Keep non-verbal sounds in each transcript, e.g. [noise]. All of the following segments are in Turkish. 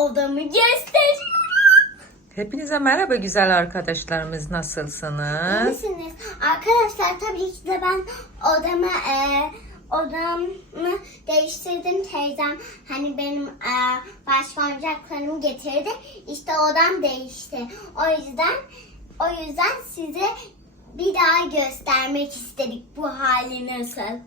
odamı gösteriyorum. Hepinize merhaba güzel arkadaşlarımız. Nasılsınız? Misiniz? Arkadaşlar tabii ki de ben odamı e, odamı değiştirdim teyzem. Hani benim e, başka oyuncaklarımı getirdi. İşte odam değişti. O yüzden o yüzden size bir daha göstermek istedik bu hali nasıl.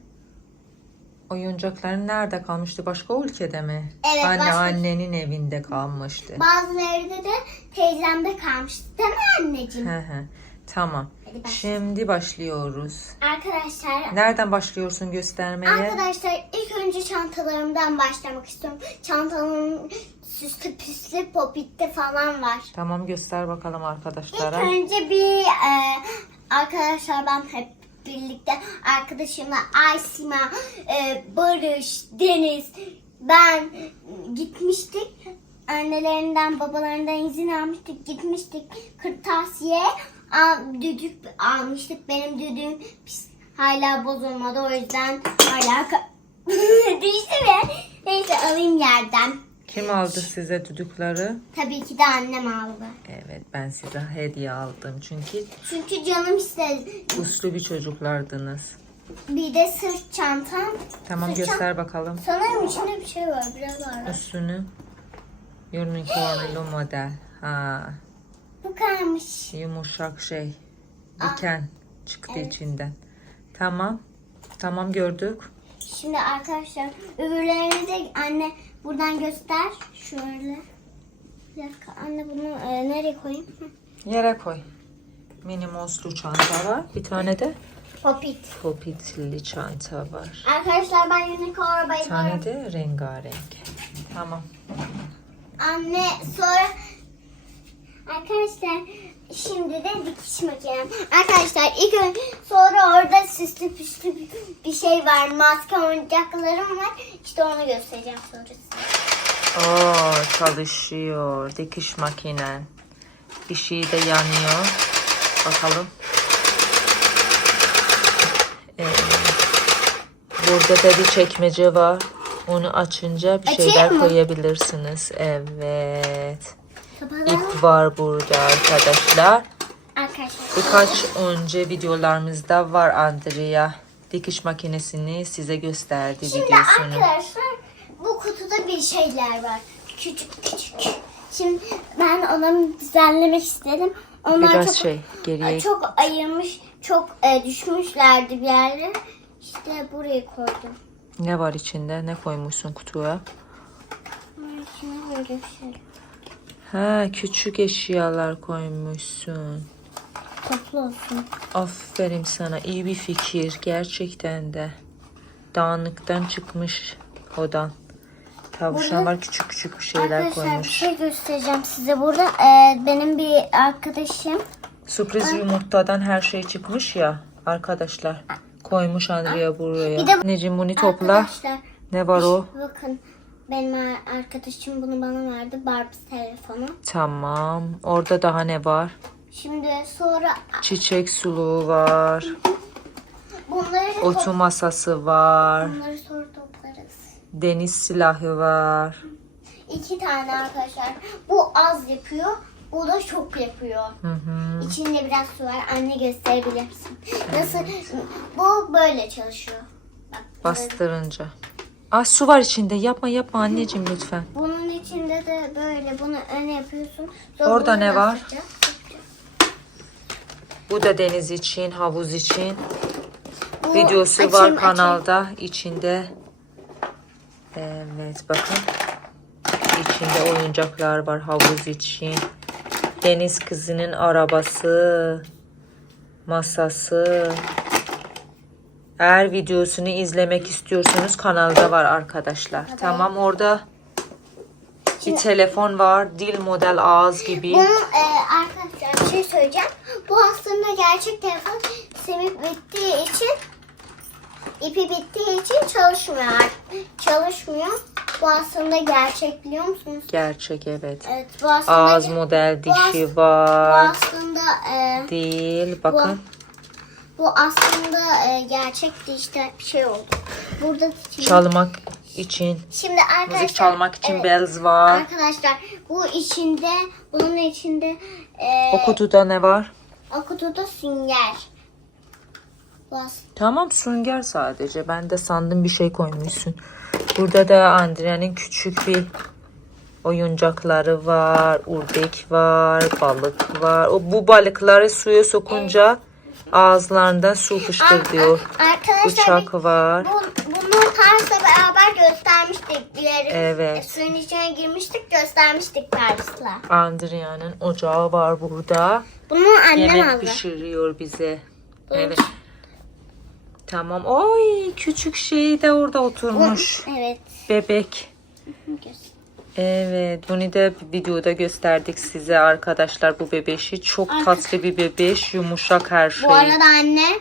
Oyuncakların nerede kalmıştı? Başka ülkede mi? Evet, Anne başka- annenin evinde kalmıştı. Bazıları da teyzemde kalmıştı değil mi anneciğim? Hı hı. Tamam. Hadi. Şimdi başlıyoruz. Arkadaşlar Nereden başlıyorsun göstermeye? Arkadaşlar ilk önce çantalarımdan başlamak istiyorum. Çantalarım süslü püslü popitte falan var. Tamam göster bakalım İlk arkadaşlara. önce bir e, arkadaşlar ben hep birlikte arkadaşımla Aysima, e, Barış, Deniz, ben gitmiştik. Annelerinden babalarından izin almıştık gitmiştik. Kırtasiye al, düdük almıştık. Benim düdüğüm hala bozulmadı. O yüzden hala düştü ve [laughs] neyse alayım yerden Kim aldı size düdükleri? tabii ki de annem aldı Evet ben size hediye aldım. Çünkü çünkü canım istedi uslu bir çocuklardınız. bir de sırt çantam Tamam Sırt göster bakalım. Sanırım içinde bir şey var. Biraz ara. Üstünü. Unicornlu model. Ha, Bu kalmış. yumuşak şey. Diken çıktı içinden. Tamam. Tamam gördük. Şimdi arkadaşlar öbürlerini de anne buradan göster. Şöyle. Bir dakika anne bunu e, nereye koyayım? Yere koy. Minimoslu çanta var. Bir tane de Popit. popitli çanta var. Arkadaşlar ben unicorn Bir tane de rengarenk. Tamam. Anne sonra Arkadaşlar şimdi de dikiş makinem. Arkadaşlar ilk önce sonra orada süslü püslü bir şey var. Maske oyuncaklarım var. İşte onu göstereceğim sonra size. Oo çalışıyor. Dikiş makinen. Işığı da yanıyor. Bakalım. Ee, burada da bir çekmece var. Onu açınca bir Açayım şeyler mı? koyabilirsiniz. Evet. İp var burada arkadaşlar. Arkadaşlar. Birkaç önce videolarımızda var Andrea. Dikiş makinesini size gösterdi Şimdi videosunu. arkadaşlar bu kutuda bir şeyler var. Küçük küçük. Şimdi ben onu düzenlemek istedim. Onlar Biraz çok, şey geriye çok ayırmış, çok e, düşmüşlerdi bir yerlere. İşte buraya koydum. ne var içinde? Ne koymuşsun kutuya? İçine böyle bir şey. Ha küçük eşyalar koymuşsun. Toplu olsun. Aferin sana iyi bir fikir gerçekten de. Dağınıktan çıkmış odan. Tavşan var küçük küçük bir şeyler Arkadaşlar bir koymuş. şey göstereceğim size burada. E, benim bir arkadaşım Sürpriz yumurtadan her şey çıkmış ya arkadaşlar. Koymuş Andrea buraya. Bir de- Anneciğim bunu topla. Arkadaşlar Ne var o? bakın benim ar- arkadaşım bunu bana verdi. Barbie telefonu. Tamam. Orada daha ne var? Şimdi sonra Çiçek suluğu var. bunları Otu masası var. bunları sonra toplarız. Deniz silahı var. İki tane arkadaşlar. Bu az yapıyor. Bu da çok yapıyor. Hı hı. İçinde biraz su var. Anne gösterebilir misin? Nasıl? Bu böyle çalışıyor. Bak, Bastırınca. Aa su var içinde. Yapma yapma anneciğim lütfen. Bunun içinde de böyle bunu öne yapıyorsun. Sonra Orada ne var? yapacağız. Bu da deniz için, havuz için. Bu Videosu açayım, var açayım. kanalda. içinde. Evet bakın. İçinde oyuncaklar var havuz için. Deniz kızının arabası. Masası. Eğer videosunu izlemek istiyorsanız kanalda var arkadaşlar. Tamam orada bir telefon var. Dil model ağız gibi. Bunu e, arkadaşlar bir şey söyleyeceğim. Bu aslında gerçek telefon simit bittiği için ipi bittiği için çalışmıyor. Çalışmıyor. Bu aslında gerçek biliyor musunuz? Gerçek evet. Evet bu aslında Ağız model bu dişi bu var. aslında e, Değil. Bakın. bu aslında e, gerçek işte bir şey oldu. Burada Çalmak için. Şimdi arkadaşlar. Müzik çalmak için evet, bells var. Arkadaşlar bu içinde bunun içinde e, O kutuda ne var? o kutuda sünger. Bas. Tamam sünger sadece. Ben de sandım bir şey koymuşsun. Burada da Andrea'nın küçük bir oyuncakları var. Urdek var. Balık var. O bu balıkları suya sokunca ağızlarından su fışkırıyor. Arkadaşlar Uçak var. bu, bunu Pars'la beraber göstermiştik. Bir yere, Evet. suyun içine girmiştik göstermiştik Pars'la. Andrea'nın ocağı var burada. Bunu annem Yemek aldı. pişiriyor bize. Evet. Tamam. Oy küçük şey de orada oturmuş. Evet. Bebek. Evet, bunu da videoda gösterdik size arkadaşlar bu bebeşi. Çok tatlı bir bebeş, yumuşak her şey. Bu arada anne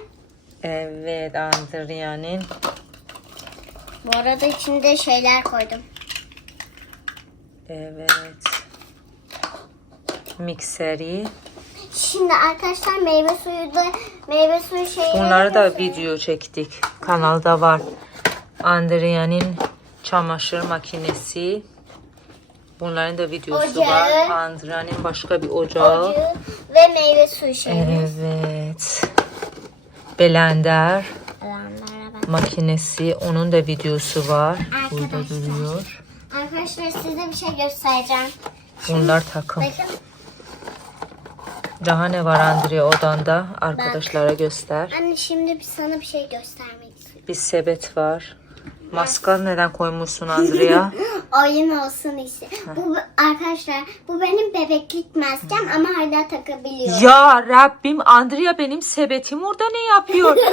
Evet, Andria'nın. bu arada içinde şeyler koydum. Evet. Mikseri. Şimdi arkadaşlar meyve suyu da meyve suyu şeyleri Bunları da göstereyim. video çektik. Kanalda var. Andria'nın çamaşır makinesi. Bunların da videosu Ocağı. var. Andria'nın başka bir ocağı. Ocağı ve meyve suyu şeyleri. Evet. Alanlara bak. makinesi. Onun da videosu var. Burada Arkadaşlar. duruyor. Arkadaşlar size bir şey göstereceğim. Bunlar takım. Bakın Daha ne var Andrea odanda? Arkadaşlara göster. anne şimdi bir sana bir şey göstermek istiyorum. Bir sepet var. Maskar neden koymuşsun Andrea? [laughs] Oyun olsun işte. Bu arkadaşlar bu benim bebeklik maskem ama hala takabiliyorum. ya Rabbim Andrea benim sebetim orada ne yapıyor? [laughs]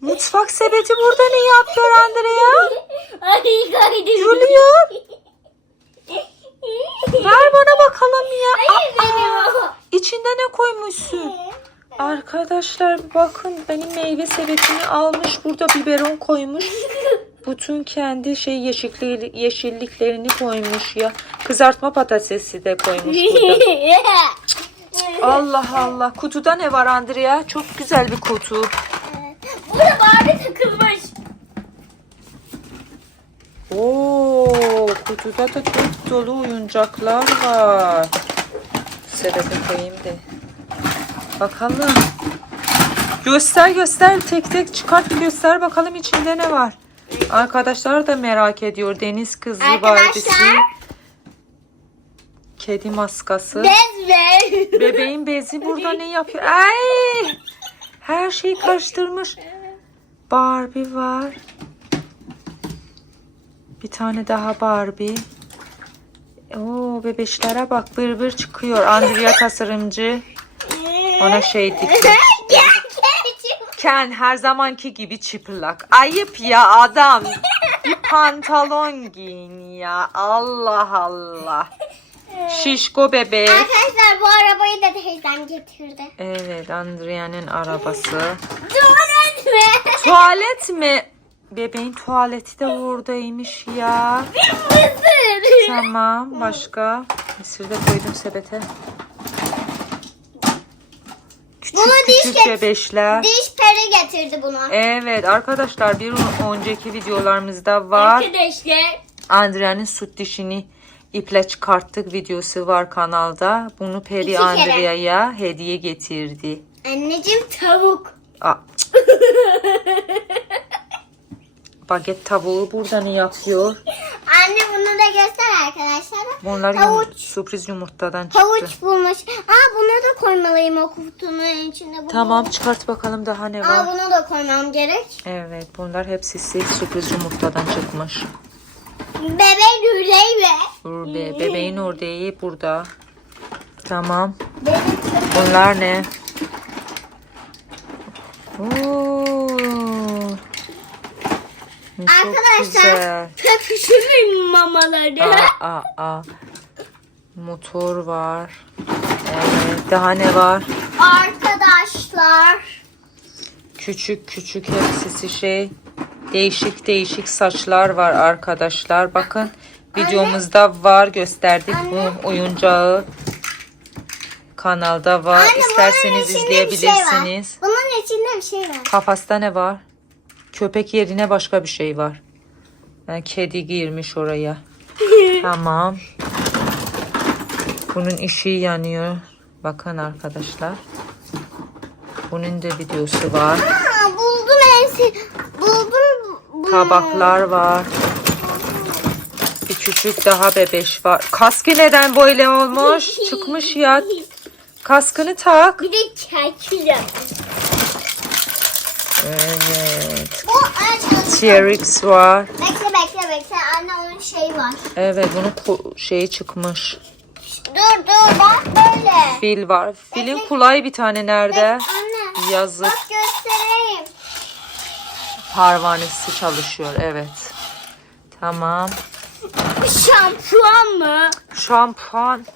Mutfak sepeti burada ne yapıyor Andrea? Ay koydum. Gülüyor. Ver bana bakalım ya. Hayır benim o. İçinde ne koymuşsun? Arkadaşlar bakın benim meyve sepetini almış burada biberon koymuş. Bütün kendi şey yeşillikleri, yeşilliklerini koymuş ya. Kızartma patatesi de koymuş burada. [laughs] Allah Allah. Kutuda ne var Andrea? Çok güzel bir kutu. Burada Barbie takılmış. Oo, kutuda da çok dolu oyuncaklar var. Sepete koyayım da. Bakalım. Göster göster tek tek çıkart göster bakalım içinde ne var. Arkadaşlar da merak ediyor. Deniz kızı Barbie'si. Arkadaşlar Kedi maskası. bez ver. Bebeğin bezi burada ne yapıyor? Ay! Her şeyi karıştırmış. Barbie var. Bir tane daha Barbie. Oo bebeşlere bak bır bır çıkıyor. Andrea tasarımcı. Ona şey dikti. Ken her zamanki gibi çıplak. Ayıp ya adam. Bir pantolon giyin ya. Allah Allah. Şişko bebek. Arkadaşlar bu arabayı da teyzem getirdi. Evet Andrea'nın arabası. Tuvalet mi? Tuvalet mi? Bebeğin tuvaleti de oradaymış ya. Mısır. Tamam başka. Mısır da koydum sepete. Küçük Bunu diş küçük get- bebeşler. Diş peri getirdi bunu. Evet arkadaşlar bir önceki videolarımızda var. Arkadaşlar. Andrea'nın süt dişini iple çıkarttık videosu var kanalda. Bunu Peri kere. Andrea'ya hediye getirdi. Anneciğim tavuk. Aa, cık. [laughs] Baget tavuğu burada ne yapıyor? Anne bunu da göster arkadaşlar. Bunlar yum- Havuç. sürpriz yumurtadan çıktı. Havuç bulmuş. Aa bunu da koymalıyım o kutunun içinde. Bunu. Tamam çıkart bakalım daha ne Aa var. bunu da koymam gerek. Evet bunlar hepsi sürpriz yumurtadan çıkmış. Bebek yüreği ve. Burada bebeğin ördeği burada. Tamam. Bunlar ne? Oo. Arkadaşlar köpüşümün mamaları. Aa, aa, aa. Motor var. Evet. Daha ne var? Arkadaşlar. Küçük küçük hepsi şey. Değişik değişik saçlar var arkadaşlar. Bakın videomuzda var gösterdik bu oyuncağı. Kanalda var. Anne, İsterseniz içinde bir şey var. izleyebilirsiniz. Bunun içinde bir şey var. Kafasta ne var? Köpek yerine başka bir şey var. Ha, kedi girmiş oraya. [laughs] Tamam. Bunun ışığı yanıyor. Bakın arkadaşlar. Bunun da videosu var. Aa, buldum en se- buldum bunu. Tabaklar var. Bir küçük daha bebeş var. Kaskı neden böyle olmuş? [laughs] Çıkmış ya. Kaskını tak. Bir de kalkülüm. Evet. Bu. T-Rex var. Bekle bekle bekle. Anne onun şeyi var. Evet bunun şeyi çıkmış. Dur dur bak böyle. Fil var. Filin kulay bir tane nerede? Anne. Yazık. Bak göstereyim. Parvanesi çalışıyor. Evet. Tamam. Şampuan mı? Şampuan.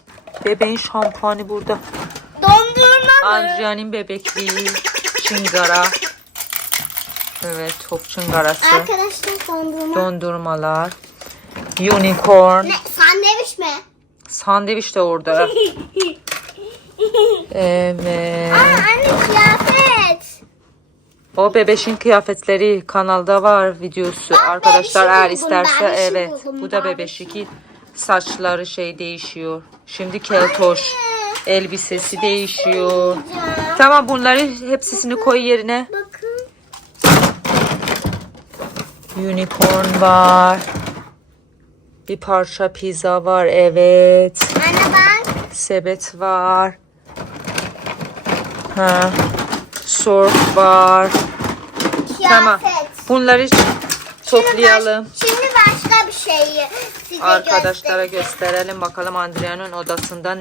Bebeğin şampuanı burada. Dondurma mı? Adrian'ın bebekliği. Çıngara. Evet top çıngarası. Arkadaşlar dondurma. Dondurmalar. Unicorn. ne? Sandviç mi? Sandviç de orada. [laughs] Evet. Aa anne kıyafet. O bebeşin kıyafetleri kanalda var videosu. Ben Arkadaşlar eğer buldum, isterse evet. buldum, Bu da bebeşiki saçları şey değişiyor. Şimdi keltoş elbisesi değişiyor. Tamam bunları hepsini koy yerine. Bakın. Unicorn var. Bir parça pizza var evet. Anne bak. Sebet var. Ha. Surf var. Tamam. Kıyafet. Bunları toplayalım. Şimdi, baş- şimdi başka bir şeyi size Arkadaşlara göstereyim. gösterelim bakalım Andrea'nın odasında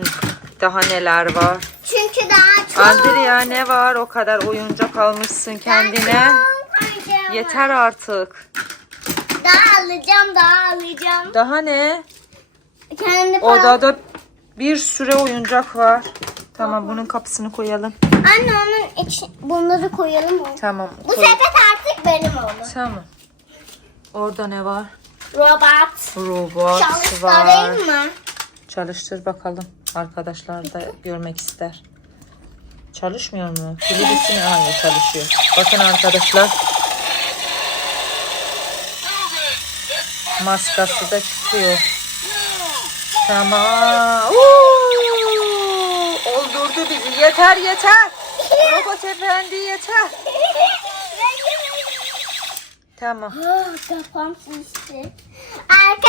daha neler var. Çünkü daha çok. Andrea ne var? O kadar oyuncak almışsın kendine. Daha çok. Yeter artık. Daha alacağım daha alacağım. Daha ne? Kendi param- Odada bir sürü oyuncak var. Tamam bunun kapısını koyalım. Anne onun için bunları koyalım mı? Tamam. Bu koy- sepet artık benim oldu. Tamam. Orada ne var? Robot. Robot var. Çalıştırayım mı? Çalıştır bakalım. Arkadaşlar da görmek ister. Çalışmıyor mu? Mi? Hayır çalışıyor. Bakın arkadaşlar. Maskası da çıkıyor. Tamam. Uuu! Oldurdu bizi. Yeter yeter. Robot efendi yeter. Tamam. Kafam şişti.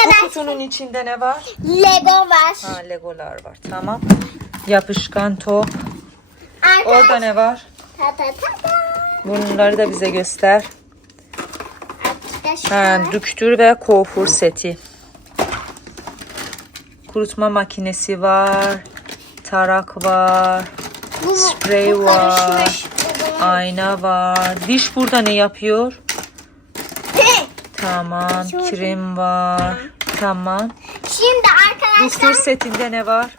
Bu kutunun içinde ne var? Lego var. Ha legolar var. Tamam. Yapışkan top. Orada ne var? Ta ta ta ta. Bunları da bize göster. Ha, düktür ve kuaför seti. Kurutma makinesi var. Tarak var. Bu, sprey bu var. Ayna var. Diş burada ne yapıyor? [laughs] Tamam. Krem var. Tamam. Şimdi arkadaşlar. Düktür setinde ne var?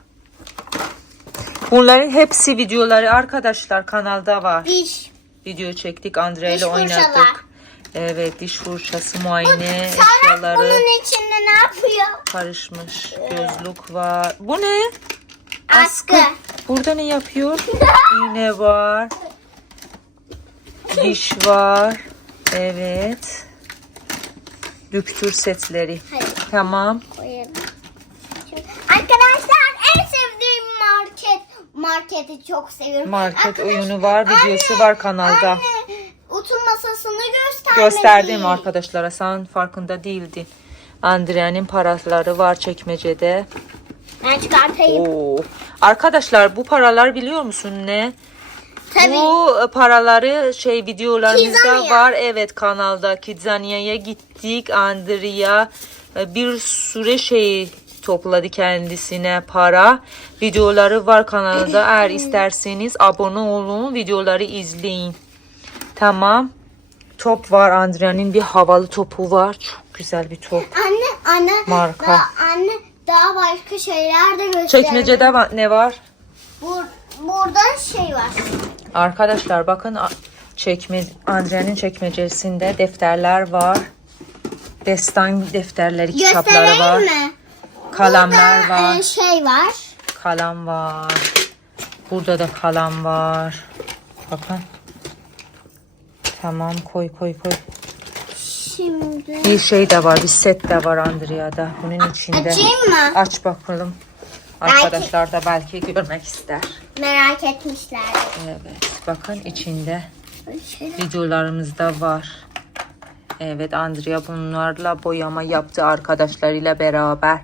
Bunların hepsi videoları arkadaşlar kanalda var. Diş. Video çektik. Andre ile fırçalar. Evet diş fırçası, muayene Tarak eşyaları bunun içinde ne yapıyor? karışmış. Gözlük var. Bu ne? Askı. Burada ne yapıyor? [laughs] İğne var. Diş var. Evet. Düktür setleri. Hadi Tamam. koyalım. Şimdi- Arkadaşlar en sevdiğim market. Marketi çok seviyorum. Market Arkadaş- oyunu var. Videosu var kanalda. Anne. Gösterdim arkadaşlara. Sen farkında değildin. Andrea'nın paraları var çekmecede. Ben çıkartayım. Oo. Arkadaşlar bu paralar biliyor musun ne? Tabii. Bu paraları şey videolarımızda Kidzania. var. Evet kanalda Kidzania'ya gittik. Andrea e, bir süre şey topladı kendisine para. Videoları var kanalda. Eğer [laughs] isterseniz abone olun. Videoları izleyin. Tamam. Top var. Andrea'nın bir havalı topu var. Çok güzel bir top. Anne anne. Marka. Daha, anne daha başka şeyler de gösterdi. Çekmecede va- ne var? Bur, burada şey var. Arkadaşlar bakın çekme Andrea'nın çekmecesinde defterler var. Destan defterleri, kitapları var. Göstereyim mi? Kalemler Burada, var. e, şey var. Kalem var. Burada da kalem var. Bakın. Tamam koy koy koy. şimdi. Bir şey de var, bir set de var Andrea'da. Bunun içinde. Açayım mı? Aç bakalım. Arkadaşlar da belki görmek ister. Merak etmişler. Evet, bakın içinde Şöyle. videolarımızda var. Evet, Andrea bunlarla boyama yaptı arkadaşlarıyla beraber.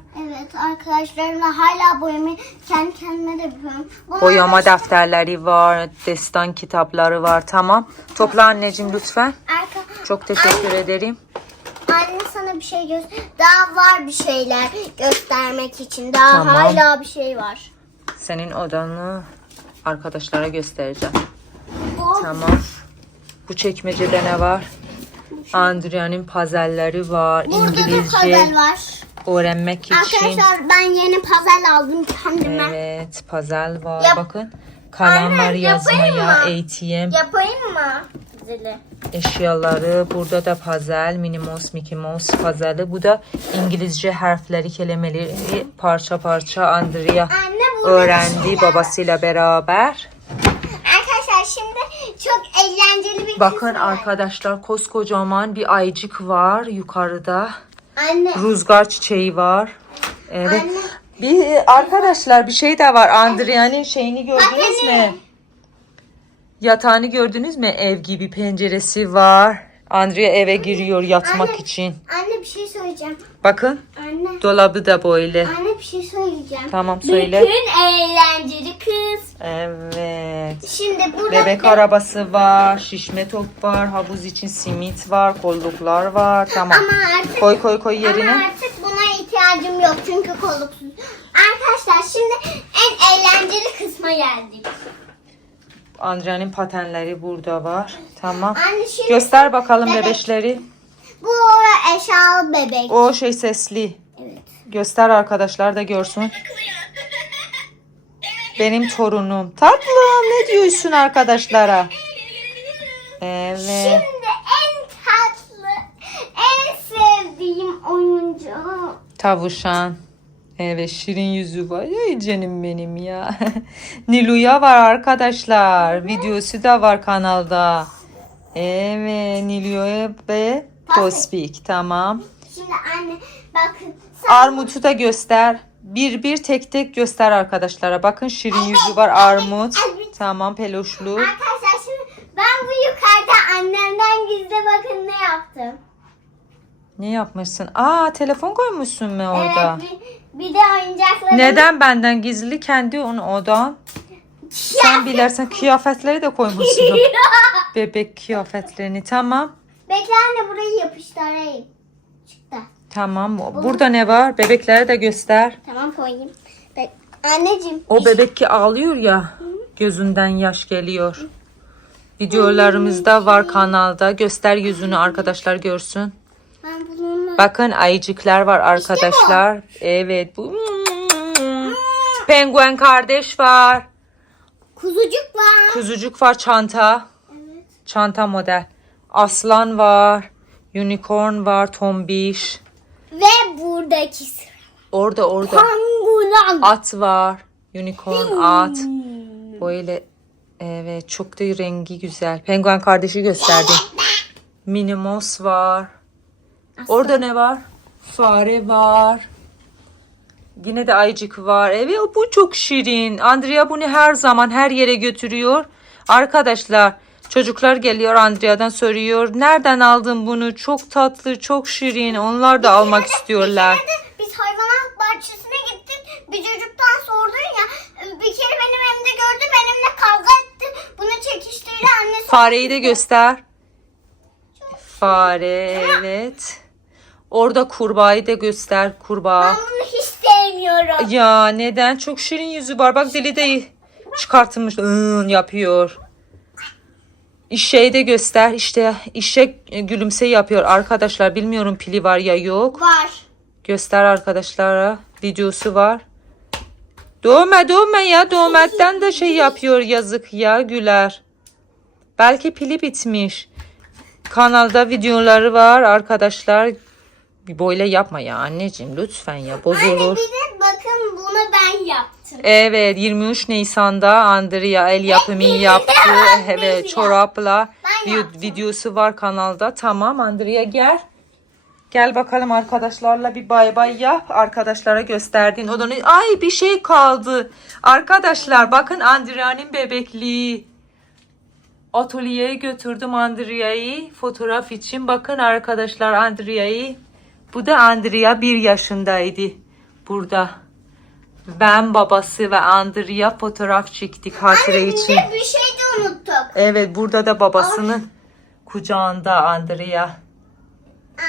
Arkadaşlarımla hala boyamayı kendi kendime de yapıyorum. Bunlar Boyama da- defterleri var, destan kitapları var. Tamam. Topla anneciğim lütfen. Arka... Çok teşekkür Anne, ederim. Anne sana bir şey göster. Daha var bir şeyler göstermek için. Daha Tamam. hala bir şey var. Senin odanı arkadaşlara göstereceğim. Bu Tamam. Bu çekmecede ne var? Andrea'nın puzzle'ları var. Burada da İngilizce puzzle var. Öğrenmek için. Arkadaşlar ben yeni puzzle aldım kendime. Evet, puzzle var. Yap- Bakın. Kalem var yazmaya? ATM Yapayım mı? Zili. eşyaları. Burada da puzzle, Minnie Mouse, Mickey Mouse puzzle'ı. Bu da İngilizce harfleri, kelimeleri parça parça Andrea Anne öğrendi şeyler babasıyla beraber. Arkadaşlar şimdi çok eğlenceli bir Bakın arkadaşlar koskocaman bir ayıcık var yukarıda. Anne. Rüzgar çiçeği var. Evet. Anne. Bir arkadaşlar bir şey de var. Andrea'nın şeyini gördünüz mü? Yatağını gördünüz mü? Ev gibi penceresi var. Andrea eve giriyor yatmak Anne. için. Anne bir şey söyleyeceğim. Bakın Anne. dolabı da böyle. Anne bir şey söyleyeceğim. Tamam, söyle. Bütün eğlenceli kız. Evet. Şimdi burada Bebek arabası var, şişme top var, havuz için simit var, kolluklar var. Tamam. Ama artık Koy koy koy yerine. Ama artık buna ihtiyacım yok çünkü koluksuz. Arkadaşlar şimdi en eğlenceli kısma geldik. Andrea'nın patenleri burada var. Tamam. Anne şimdi Göster bakalım Bebek. bebeşleri. bu eşyalı bebek. O şey sesli. Evet. Göster arkadaşlar da görsün. [laughs] Benim torunum. Tatlım ne diyorsun arkadaşlara? Evet. Şimdi en tatlı, en sevdiğim oyuncu. Tavuşan. Evet şirin yüzü var. Ay canım benim ya. [laughs] Nilu'ya var arkadaşlar. Videosu da var kanalda. Evet Nilu'ya ve Tospik. Tamam. Şimdi anne bakın. Armut'u da göster. Bir bir tek tek göster arkadaşlara. Bakın şirin yüzü var armut. Tamam peluşlu. Arkadaşlar şimdi ben bu yukarıda annemden gizli bakın ne yaptım. Ne yapmışsın? Aa telefon koymuşsun mu orada? Evet bir, bir de oyuncaklarım. Neden benden gizli kendi onu odan? Sen bilersen kıyafetleri de koymuşsun. [laughs] Bebek kıyafetlerini tamam. Bekle anne burayı yapıştırayım. Çıktı. Tamam. Burada ne var? Bebekleri de göster. Tamam koyayım. Anneciğim. O bebek ki ağlıyor ya. Gözünden yaş geliyor. Videolarımızda var kanalda. Göster yüzünü arkadaşlar görsün. Ben Bakın ayıcıklar var arkadaşlar. Evet bu. Penguen kardeş var. Kuzucuk var. Kuzucuk var çanta. Evet. Çanta model. Aslan var. Unicorn var. Tombiş. Ve buradaki sıra. Orada orada. Pangolin. At var. Unicorn at. Böyle evet çok da rengi güzel. Penguen kardeşi gösterdim. Minimos var. Orada ne var? Fare var. Yine de ayıcık var. Evet bu çok şirin. Andrea bunu her zaman her yere götürüyor. Arkadaşlar çocuklar geliyor Andrea'dan soruyor. Nereden aldın bunu? Çok tatlı, çok şirin. Onlar da almak istiyorlar. Nerede? Biz hayvanat bahçesine gittik. Bir çocuktan sordun ya. Bir kere benim evimde gördü. Benimle kavga etti. Bunu çekiştirdi. Annesi Fareyi de göster. Fare evet. Orada kurbağayı da göster kurbağa. Ben bunu hiç sevmiyorum. Ya neden? Çok şirin yüzü var. Bak dili de çıkartılmış. Iıın yapıyor. İşeği de göster. İşte işek gülümse yapıyor. Arkadaşlar bilmiyorum pili var ya yok. Var. Göster arkadaşlara. Videosu var. Dövme dövme ya. Dövmekten de şey yapıyor yazık ya güler. Belki pili bitmiş. Kanalda videoları var arkadaşlar. Böyle yapma ya anneciğim lütfen ya Anne bozulur. bir de bakın bunu ben yaptım. Evet 23 Nisan'da Andrea el yapımı yaptı. [laughs] Evet çorapla Ben yaptım. videosu var kanalda. Tamam Andrea gel. Gel bakalım arkadaşlarla bir bay bay yap. Arkadaşlara gösterdiğin odanı. Ay bir şey kaldı. Arkadaşlar bakın Andrea'nın bebekliği. Atölyeye götürdüm Andrea'yı fotoğraf için. Bakın arkadaşlar Andrea'yı. Bu da Andrea bir yaşındaydı. Burada. Ben babası ve Andrea fotoğraf çektik hatıra için. Bir şey de unuttuk. Evet burada da babasının kucağında Andrea.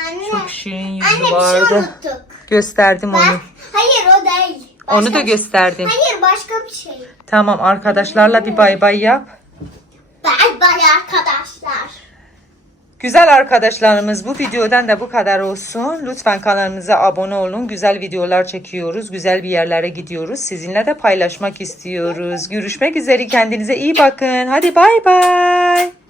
Anne. Çok şirin yüzü Anne bir şey vardı. unuttuk. Gösterdim Ben, onu. hayır o değil. Başka Onu da şey. gösterdim. Hayır başka bir şey. Tamam arkadaşlarla bir bay bay yap. Bay bay arkadaşlar. Güzel arkadaşlarımız bu videodan da bu kadar olsun. Lütfen kanalımıza abone olun. Güzel videolar çekiyoruz. Güzel bir yerlere gidiyoruz. Sizinle de paylaşmak istiyoruz. Görüşmek üzere. Kendinize iyi bakın. Hadi bay bay.